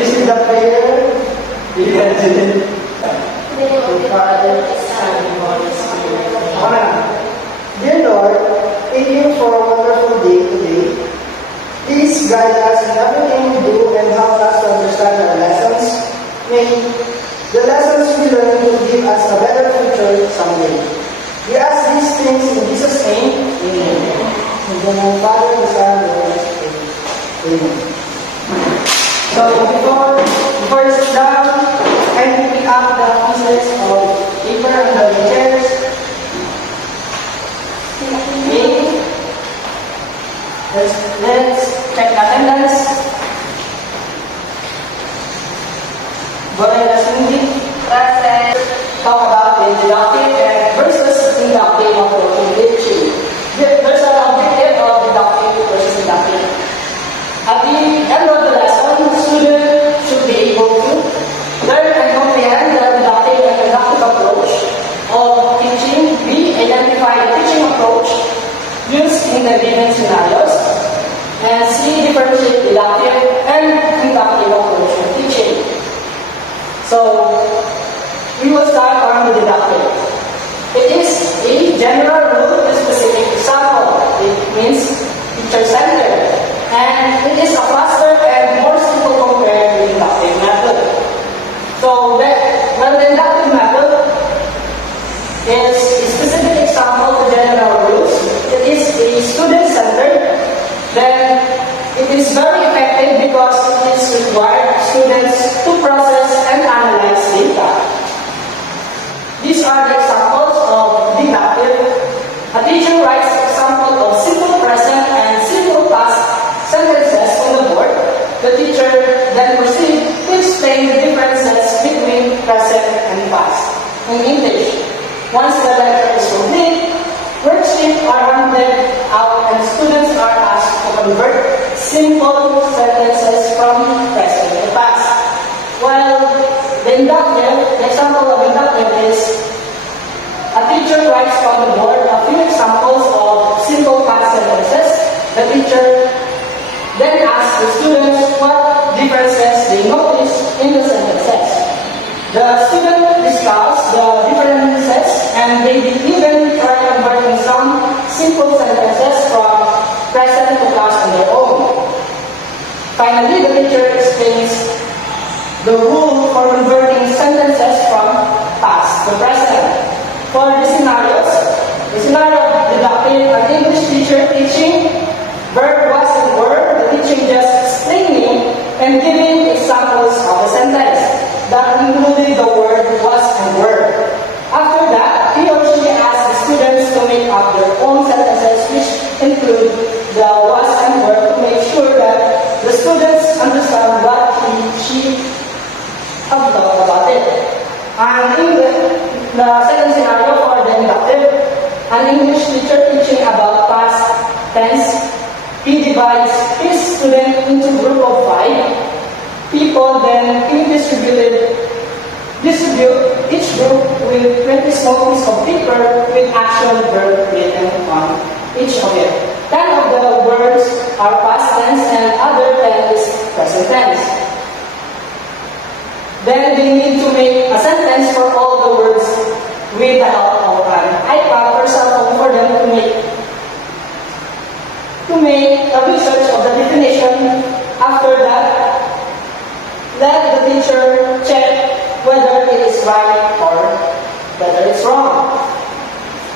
This is the prayer. Imagine. The Father, Son, and Holy Spirit. Dear Lord, thank you for a wonderful day today. Please guide us in everything we do and help us to understand our lessons. May the lessons we learn will give us a better future someday. We ask these things in Jesus' name. Amen. In the name of the Father, the Son, and the Holy Spirit. Amen. So before you sit down, kindly pick up the pieces of paper under the chairs. Okay. Let's check attendance. Boleh langsung present. Talk about the deductive and versus inductive approach in teaching. There's an objective of deductive versus inductive. At the end of the lesson, the student should be able to learn and comprehend the deductive and inductive approach of teaching. B. Identify the teaching approach used in the given scenarios. And C. Differentiate deductive and inductive approach of teaching. So, we will start on the deductive. It is a general rule with specific example. It means teacher-centered. And it is a faster and more simple compared to the inductive method. So, when the inductive method is a specific example of general rules, it is a student-centered, then it is very effective because it is required students to process and analyze data. These are the examples of deductive. A teacher writes example of simple present and simple past sentences on the board. The teacher then proceeds to explain the differences between present and past in English. Once the lecture is complete, worksheets are handed out and students are asked to convert simple sentences from present to past. While the example of inductive is a teacher writes on the board a few examples of simple past sentences. The teacher then asks the students what differences they notice in the sentences. The student discuss the differences and they even try converting some simple sentences from present to past on their own. Finally, the teacher explains the rule for converting sentences from past to present. For the scenarios, the scenario of deductive, an English teacher teaching verb was and were, the teaching just explaining and giving examples of a sentence that included the word was and were. After that, he or she asks the students to make up their own sentences which include the was and were to make sure that the students understand what she have thought about it. And in the second scenario for the inductive, an English teacher teaching about past tense, he divides his student into a group of 5 people, then he distribute each group with 20 small pieces of paper with action verb written on each of it. 10 of the words are past tense and other 10 is present tense. Then they need to make a sentence for all the words with the help of an iPad or cell phone for them to make a research of the definition. After that, let the teacher check whether it is right or whether it's wrong.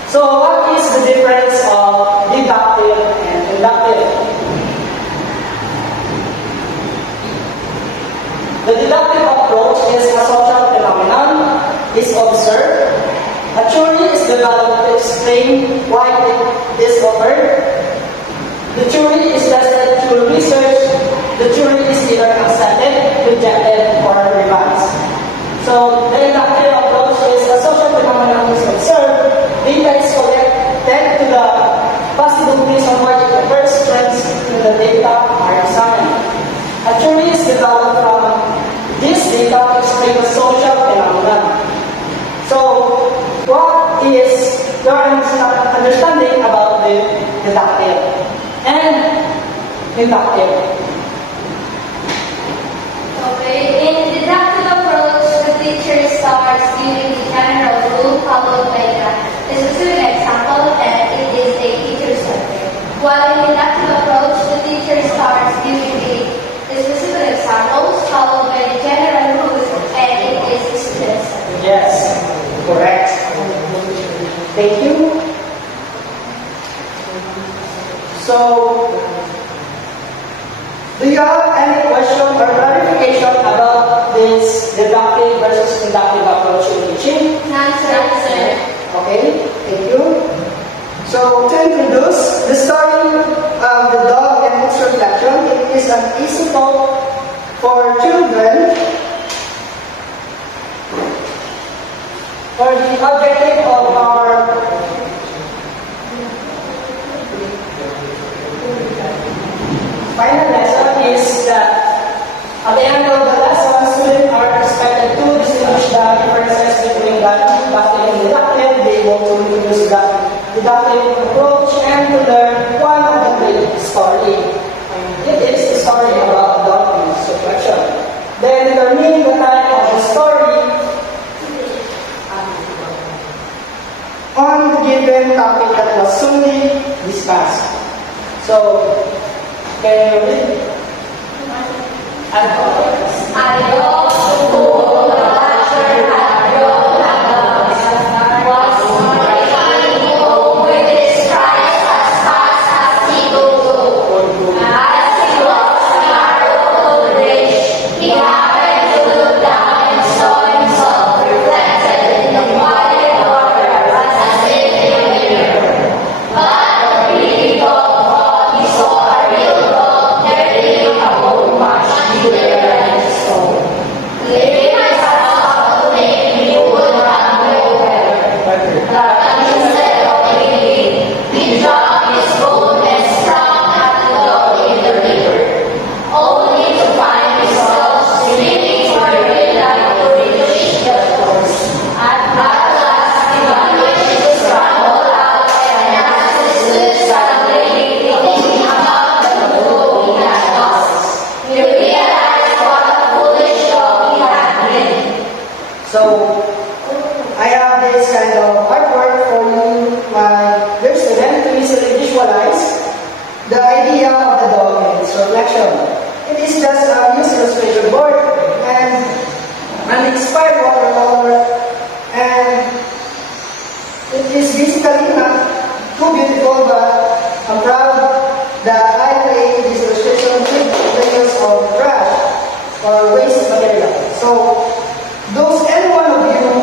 So what is the difference of deductive and inductive? The deductive approach is a social phenomenon, is observed. A theory is developed to explain why it is occurred. The theory is tested through research. The theory is either accepted, rejected, or revised. So the inductive approach is a social phenomenon is observed. Data is collected to the possibilities on what it refers trends to the data are designed. A theory is developed from this data to explain the social phenomenon. So, what is your understanding about the deductive and inductive? Okay, inductive approach in teaching? None, sir. Okay, thank you. So, to introduce the story of the dog and its reflection, it is an easy talk for children. For the objective of our final lesson is that at the end of the lesson, students are expected to distinguish the differences between the inductive and deductive, be able to introduce the deductive approach, and to learn one of the great story. It is the story about dog and its reflection. Then determine the type of the story On the given topic that was solely discussed. So, can you read? Adios, school, the lecture had grown was returning home with his prize as fast as he could go. As he walked the narrow bridge, he happened to look down and saw himself reflected in the quiet water as if in a mirror. But the pretty dog thought he saw a real dog carrying a bone much bigger than his own. Leaving myself out to think he would have known better. But instead of thinking, he dropped his bone and sprang at the dog in the river, only to find himself swimming for dear life to reach the coast. At last, he managed to scramble out, and as he stood suddenly thinking about the blue he had lost, he realized what a foolish dog he had been. So, I have this kind of artwork for you, my dear student, to easily visualize the idea of the dog and its reflection. It is just a used illustration board and an expired watercolor, and it is basically not too beautiful, but I'm proud that I made this illustration with the use of trash or waste material. So, those any one of you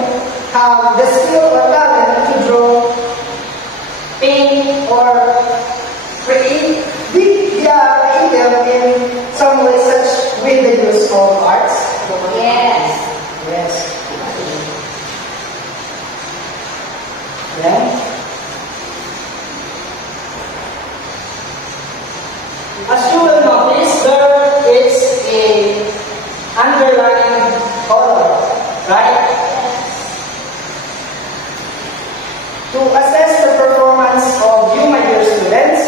have the skill or talent to draw, paint, or create, be creative in some way, such with the use of arts. Yes. Yes. Yeah. As you will notice, there is a underlying color, right? To assess the performance of you, my dear students,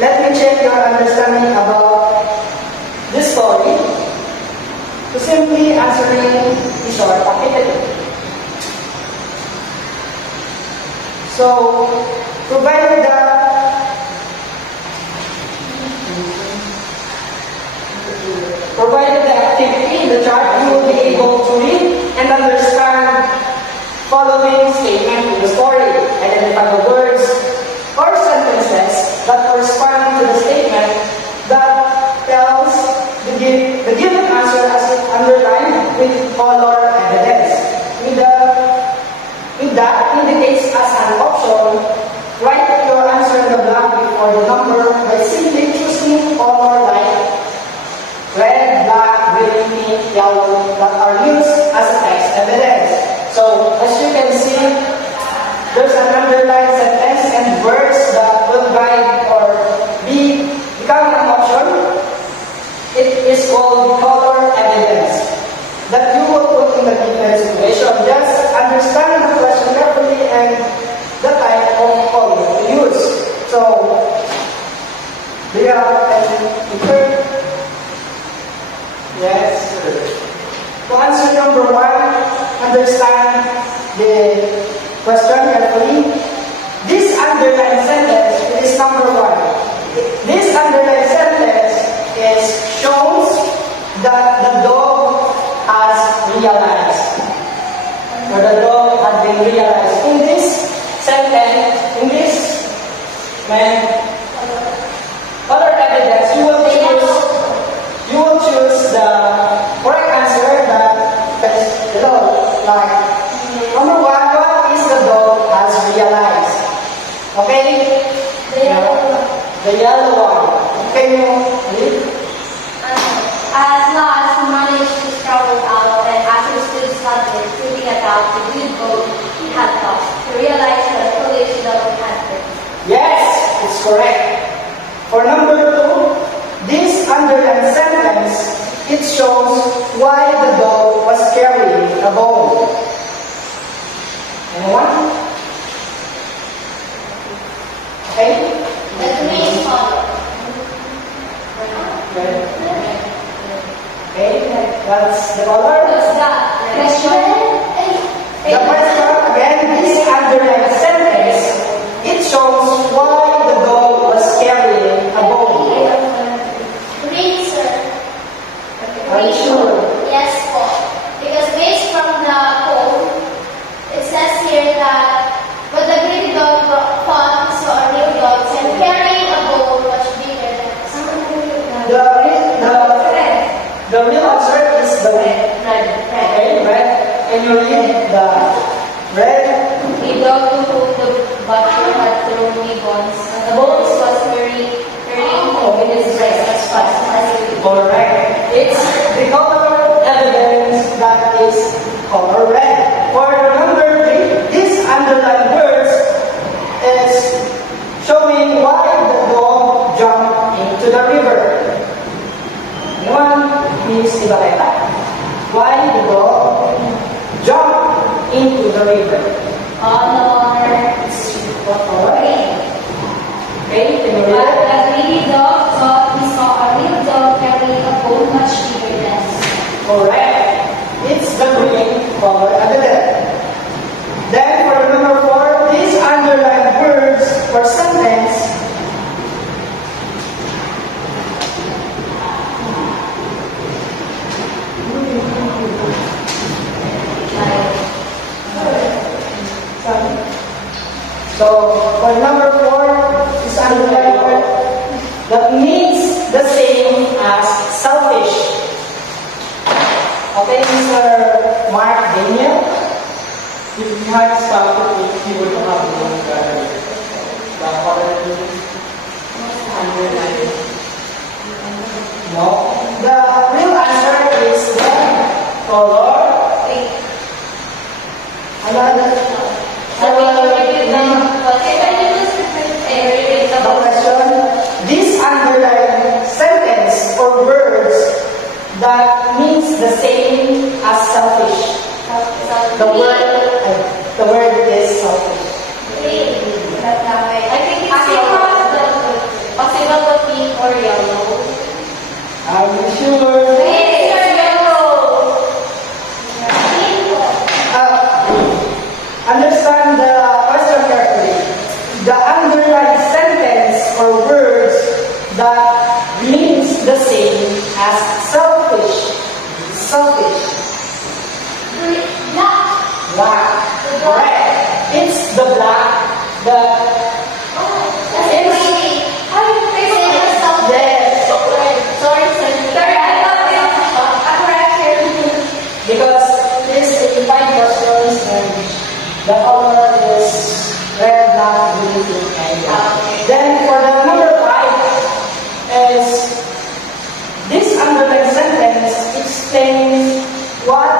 let me check your understanding about This story to simply answering the short activity. So, provided the activity in the chart, you will be able to read and understand following statement in the story. Identify the words or sentences that correspond to the statement that tells the given answer as it underlined with color evidence. With that indicates as an option, write your answer in the blank before the number by simply choosing color like red, black, green, pink, yellow that are used as a text evidence. So, as you can see, there's an underlined sentence and words that will guide or become an option. It is called color evidence that you will put in the given situation. Just understand the question carefully and the type of color to use. So, do you have any inquiry? Yes, sir. To answer number one, understand the question carefully. This underlined sentence is number one. This underlined sentence is shows that the dog has realized, or the dog has been realized. In this sentence, in this other evidence, you will choose the correct answer that it shows why the dog was carrying a bone. Anyone? Okay? The green color. Red. Okay, what's the color? What's that? Question? The question, again, this underlined sentence, it shows why the dog was carrying a bone. Green, sir. Are you sure? Yes, po. Because based from the code, it says here that what the green dog thought he saw a real dog and carrying a bone much bigger than The real answer is the red. Okay, red. Can you read the red? A dog to whom the butcher had thrown me bones. The bones was hurrying in his breast as fast as he could. Correct. It's the color evidence that is color red. For the number 3, this underlined words is showing why the dog jumped into the river. Anyone? Please Ibareta. Why the dog jumped into the river? Honor. Okay, can you read But it? the greedy dog thought he saw a real dog carrying a bone much bigger than. Correct. It's the green color evidence. Then for the number 4, these underlined words or sentence so for number 4, this underlined word that means the same as selfish. Okay, Mr. Mark Daniel. If we had started with, he would have known that the color underlined. No. The real answer is the color. Another. The question. This underlined sentence or words that means the same as selfish. The word is selfish. I think it's possible to pink or yellow. Are you sure? Understand the question carefully. The underlined sentence or words that means the same as selfish. Selfish. Black. Correct. It's the black. Because this is 5 questions and the color is red, black, blue, pink, and yellow. Then for the number 5 is this underlined sentence explains what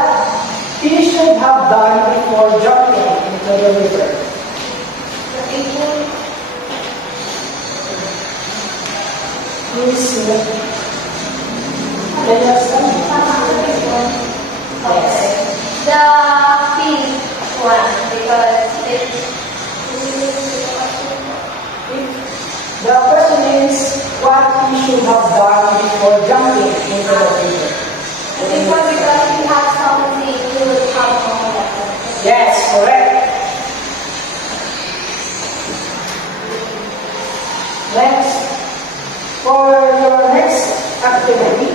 he should have done before jumping into the river. Please, can you explain? Yes. The pink one because The question is what he should have done before jumping into the river. because we have something to come on that. Yes, correct. Next, for your next activity,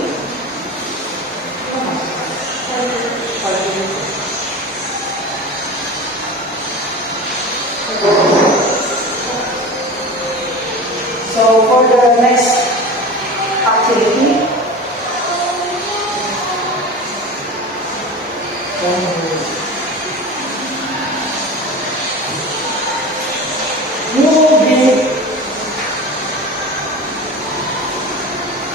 so for the next activity, you will be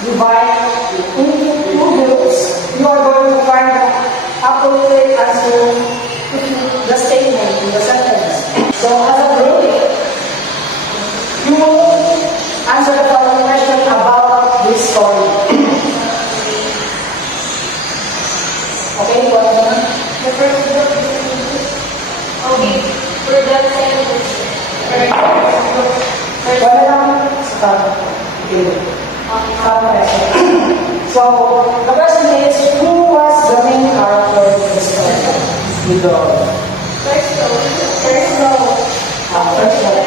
divided into 2 groups. You are going to find the appropriate answer to the statement in the sentence. So as a group, you will answer the following question about this story. first book is in English. Okay, for the second book. First Wala lang sa top. Okay. Top question. So, the question is, who was the main character in the story? The dog. First book. First book. First one.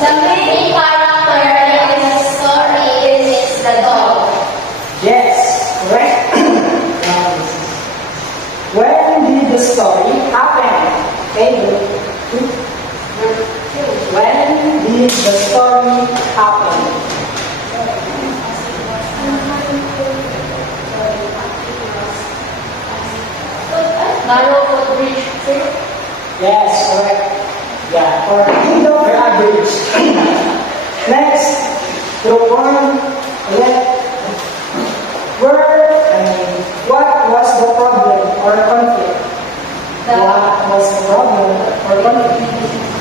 The main character in the story is the dog. Yes, correct. When did the story happen? Okay, when did the story happen? Narrow footbridge. Sir? Yes, correct. Yeah, or kingdom or average. Next, group 1, what was the problem or conflict? What was the problem or conflict?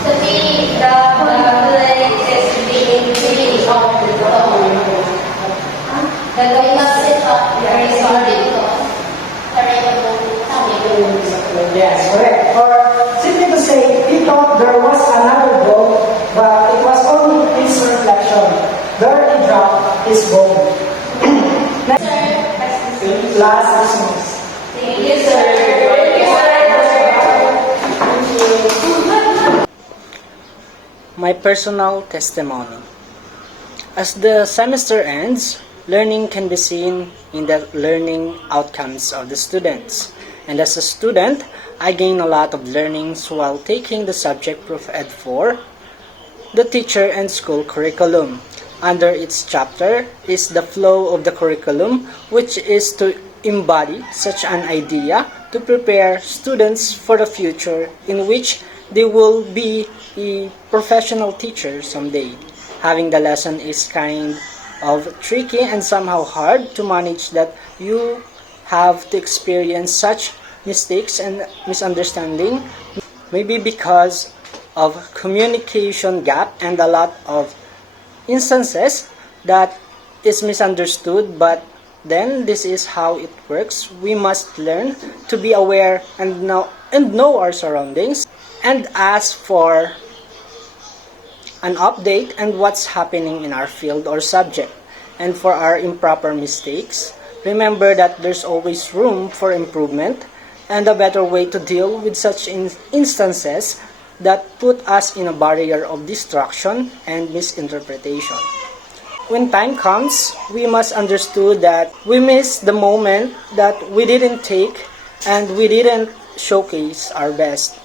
The conflict is being free of the dog. The dog must up very sorry because Yes, correct. Or simply to say, he thought there was another dog, but it was only his reflection. There he dropped his bone. Next, last Christmas. Thank you, sir. Thank you, sir. My personal testimony. As the semester ends, learning can be seen in the learning outcomes of the students. And as a student, I gain a lot of learnings while taking the subject Prof.ed 4, the teacher and school curriculum. Under its chapter is the flow of the curriculum, which is to embody such an idea to prepare students for the future in which they will be a professional teacher someday. Having the lesson is kind of tricky and somehow hard to manage that you have to experience such mistakes and misunderstanding, maybe because of communication gap and a lot of instances that is misunderstood, but then this is how it works. We must learn to be aware and know our surroundings and ask for an update and what's happening in our field or subject. And for our improper mistakes, remember that there's always room for improvement and a better way to deal with such instances that put us in a barrier of distraction and misinterpretation. When time comes, we must understand that we miss the moment that we didn't take and we didn't showcase our best.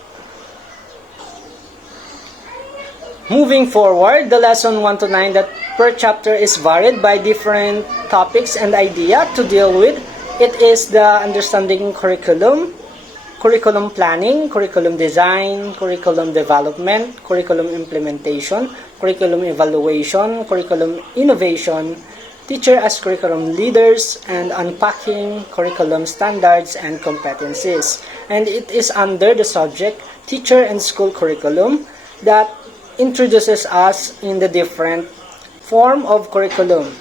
Moving forward, the lesson 1 to 9 that per chapter is varied by different topics and idea to deal with. It is the understanding curriculum, curriculum planning, curriculum design, curriculum development, curriculum implementation, curriculum evaluation, curriculum innovation, teacher as curriculum leaders, and unpacking curriculum standards and competencies. And it is under the subject teacher and school curriculum that introduces us in the different form of curriculum.